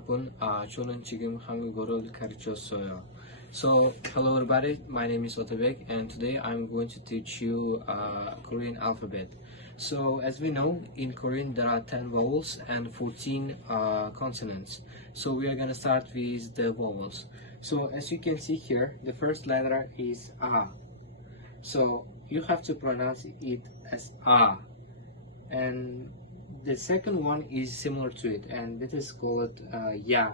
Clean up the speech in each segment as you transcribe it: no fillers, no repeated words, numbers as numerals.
여러분, 저는 지금 한국어를 가르쳤어요. So, hello everybody, my name is Otobek and today I'm going to teach you Korean alphabet. So, as we know, in Korean there are 10 vowels and 14 consonants. So, we are going to start with the vowels. So, as you can see here, the first letter is A. So, you have to pronounce it as A. And the second one is similar to it, and this is called ya.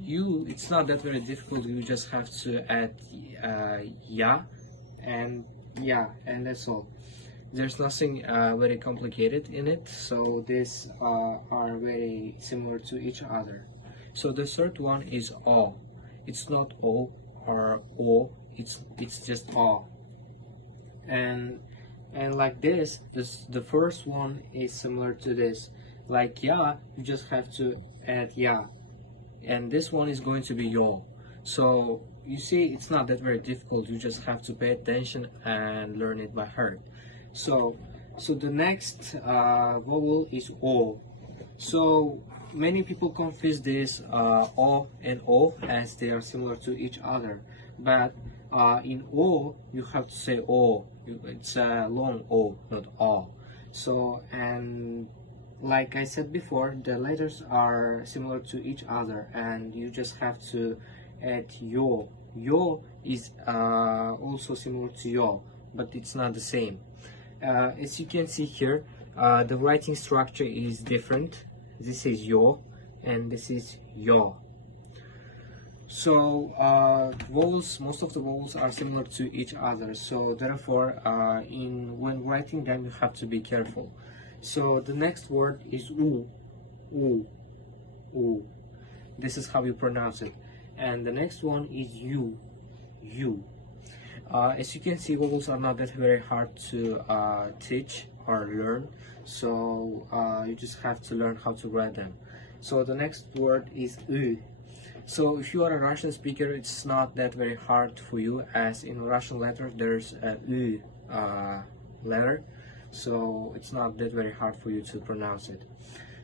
It's not that very difficult. You just have to add ya, and that's all. There's nothing very complicated in it, so these are very similar to each other. So the third one is o. It's not o or o. It's just o. And like this, the first one is similar to this. Like ya, you just have to add ya, and this one is going to be yo. So you see, it's not that very difficult. You just have to pay attention and learn it by heart. So the next vowel is o. So many people confuse this o and o as they are similar to each other, but in o you have to say o. It's a long o, not o. So, and like I said before, the letters are similar to each other, and you just have to add yo. Yo is also similar to yo, but it's not the same. As you can see here, the writing structure is different. This is yo, and this is yo. So vowels, most of the vowels are similar to each other. So therefore, when writing them, you have to be careful. So the next word is u, u, u. This is how you pronounce it. And the next one is u, u. As you can see, vowels are not that very hard to teach or learn. So you just have to learn how to write them. So the next word is u. So if you are a Russian speaker, it's not that very hard for you, as in Russian letters there's a U letter, so it's not that very hard for you to pronounce it.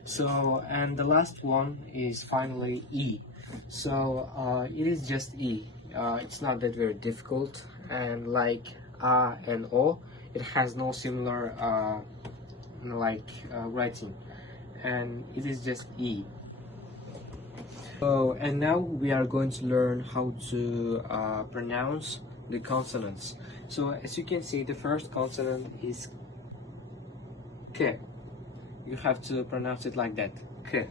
So, and the last one is finally E. So it is just E. It's not that very difficult, and like A and O, it has no similar writing, and it is just E. So, and now we are going to learn how to pronounce the consonants. So as you can see, the first consonant is K. You have to pronounce it like that, K.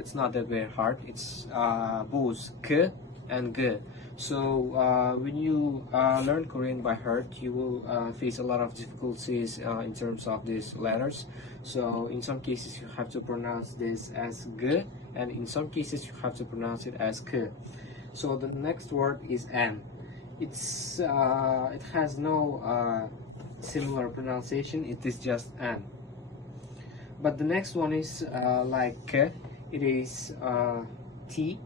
It's not that very hard. It's both K and G. So when you learn Korean by heart, you will face a lot of difficulties in terms of these letters. So in some cases you have to pronounce this as G, and in some cases you have to pronounce it as K. So the next word is N. It has no similar pronunciation. It is just N. But the next one is like K. It is T,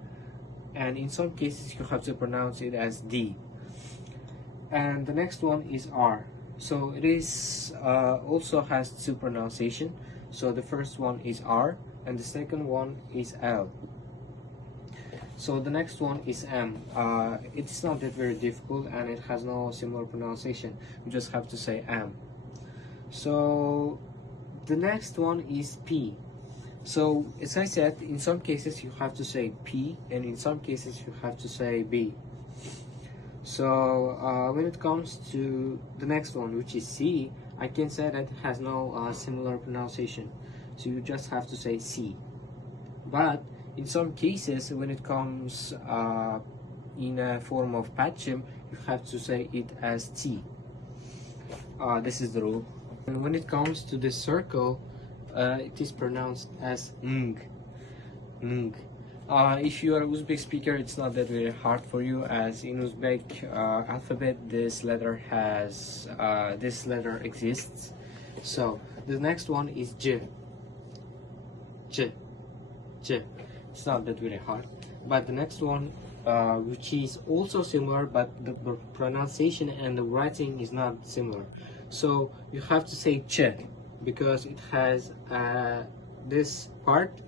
and in some cases you have to pronounce it as D. And the next one is R. So it is also has two pronunciation. So the first one is R, and the second one is L. So the next one is M. It's not that very difficult, and it has no similar pronunciation. You just have to say M. So the next one is P. So as I said, in some cases you have to say P, and in some cases you have to say B. So when it comes to the next one, which is C, I can say that it has no similar pronunciation. So you just have to say C. But in some cases, when it comes in a form of patchim, you have to say it as T. This is the rule. And when it comes to the circle, it is pronounced as ng. Ng. If you are an Uzbek speaker, it's not that very hard for you, as in Uzbek alphabet this letter exists. So the next one is J. J. J. It's not that very hard. But the next one, which is also similar, but the pronunciation and the writing is not similar. So you have to say Ch, because it has this part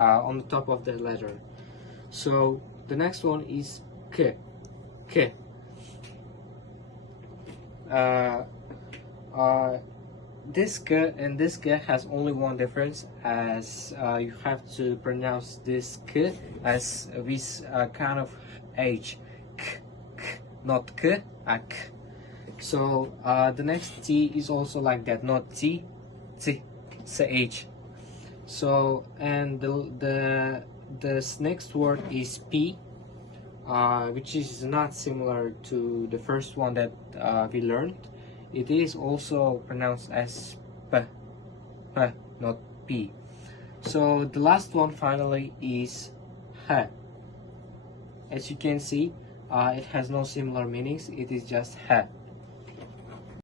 on the top of the letter. So the next one is k. K. This k and this k has only one difference, as you have to pronounce this k as with kind of h, k, k, not k, k. So the next t is also like that, not t, t, ch. So and the next word is p, which is not similar to the first one that we learned. It is also pronounced as p, p, not p. So the last one finally is h. As you can see, it has no similar meanings. It is just h.